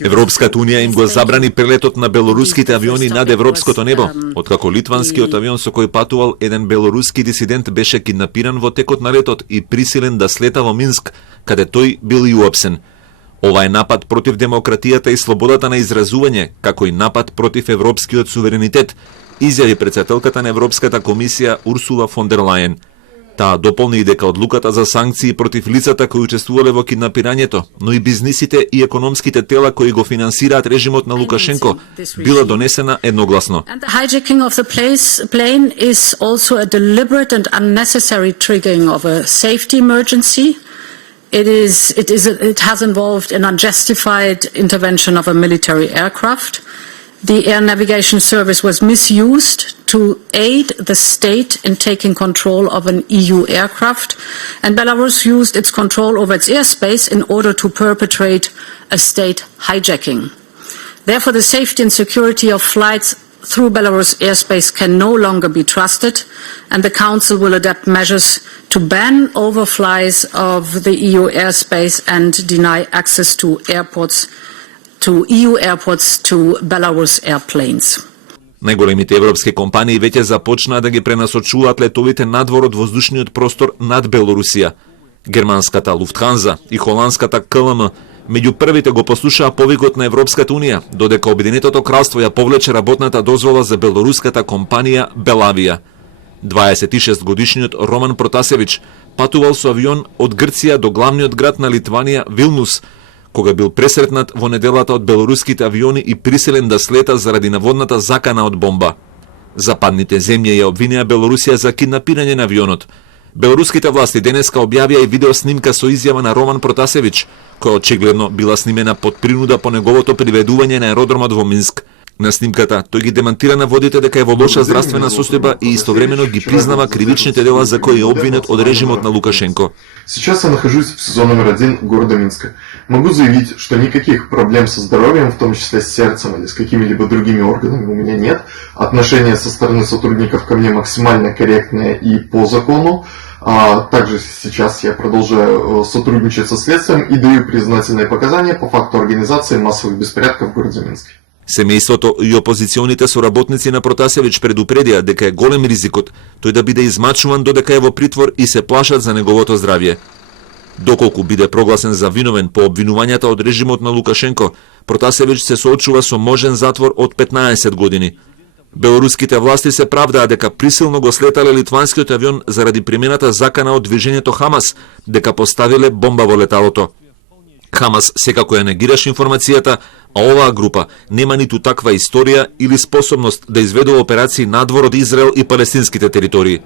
Европската унија им го забрани прелетот на белоруските авиони над европското небо, откако литванскиот авион со кој патувал еден белоруски дисидент беше киднапиран во текот на летот и присилен да слета во Минск, каде тој бил и уапсен. Ова е напад против демократијата и слободата на изразување, како и напад против европскиот суверенитет, изјави претседателката на Европската комисија Урсула фон дер Лајен. Таа дополни и дека одлуката за санкции против лицата кои учествувале во киднапирањето, но и бизнисите и економските тела кои го финансираат режимот на Лукашенко, била донесена едногласно. The hijacking of the plane is also a deliberate and unnecessary triggering of a safety emergency. It has involved an unjustified intervention of a military aircraft. The air navigation service was misused to aid the state in taking control of an EU aircraft, and Belarus used its control over its airspace in order to perpetrate a state hijacking. Therefore, the safety and security of flights through Belarus airspace can no longer be trusted, and the Council will adopt measures to ban overflights of the EU airspace and deny access to EU airports to Belarus airplanes. Најголемите европски компании веќе започнаа да ги пренасочуваат летовите надвор од воздушниот простор над Белорусија. Германската Луфтханза и холандската КЛМ меѓу првите го послушаа повикот на Европската унија, додека Обединетото кралство ја повлече работната дозвола за белоруската компанија Белавија. 26 годишниот Роман Протасевич патувал со авион од Грција до главниот град на Литванија Вилнус, кога бил пресретнат во неделата од белоруските авиони и присилен да слета заради наводната закана од бомба. Западните земји ја обвинија Белорусија за киднапирање на авионот. Белоруските власти денеска објавија и видео снимка со изјава на Роман Протасевич, која очигледно била снимена под принуда по неговото приведување на аеродромот во Минск. На снимката тој ги демантира наводите дека е во лоша здравствена состојба и истовремено ги признава кривичните дела за кои е обвинет од режимот на Лукашенко. Сейчас я нахожусь в СИЗО номер 1 города Минска. Могу заявить, что никаких проблем со здоровьем, в том числе с сердцем или с какими-либо другими органами, у меня нет. Отношение со стороны сотрудников ко мне максимально корректное и по закону. Также сейчас я продолжаю сотрудничать со следствием и даю признательные показания по факту организации массовых беспорядков в городе Минске. Семејството и опозиционите соработници на Протасевич предупредија дека е голем ризикот тој да биде измачуван додека е во притвор и се плашат за неговото здравје. Доколку биде прогласен за виновен по обвинувањата од режимот на Лукашенко, Протасевич се соочува со можен затвор од 15 години. Белоруските власти се правдаа дека присилно го слетале литванскиот авион заради примената закана од движењето Хамас, дека поставиле бомба во леталото. Хамас секако ја негираше информацијата, а оваа група нема ниту таква историја или способност да изведува операции надвор од Израел и палестинските територии.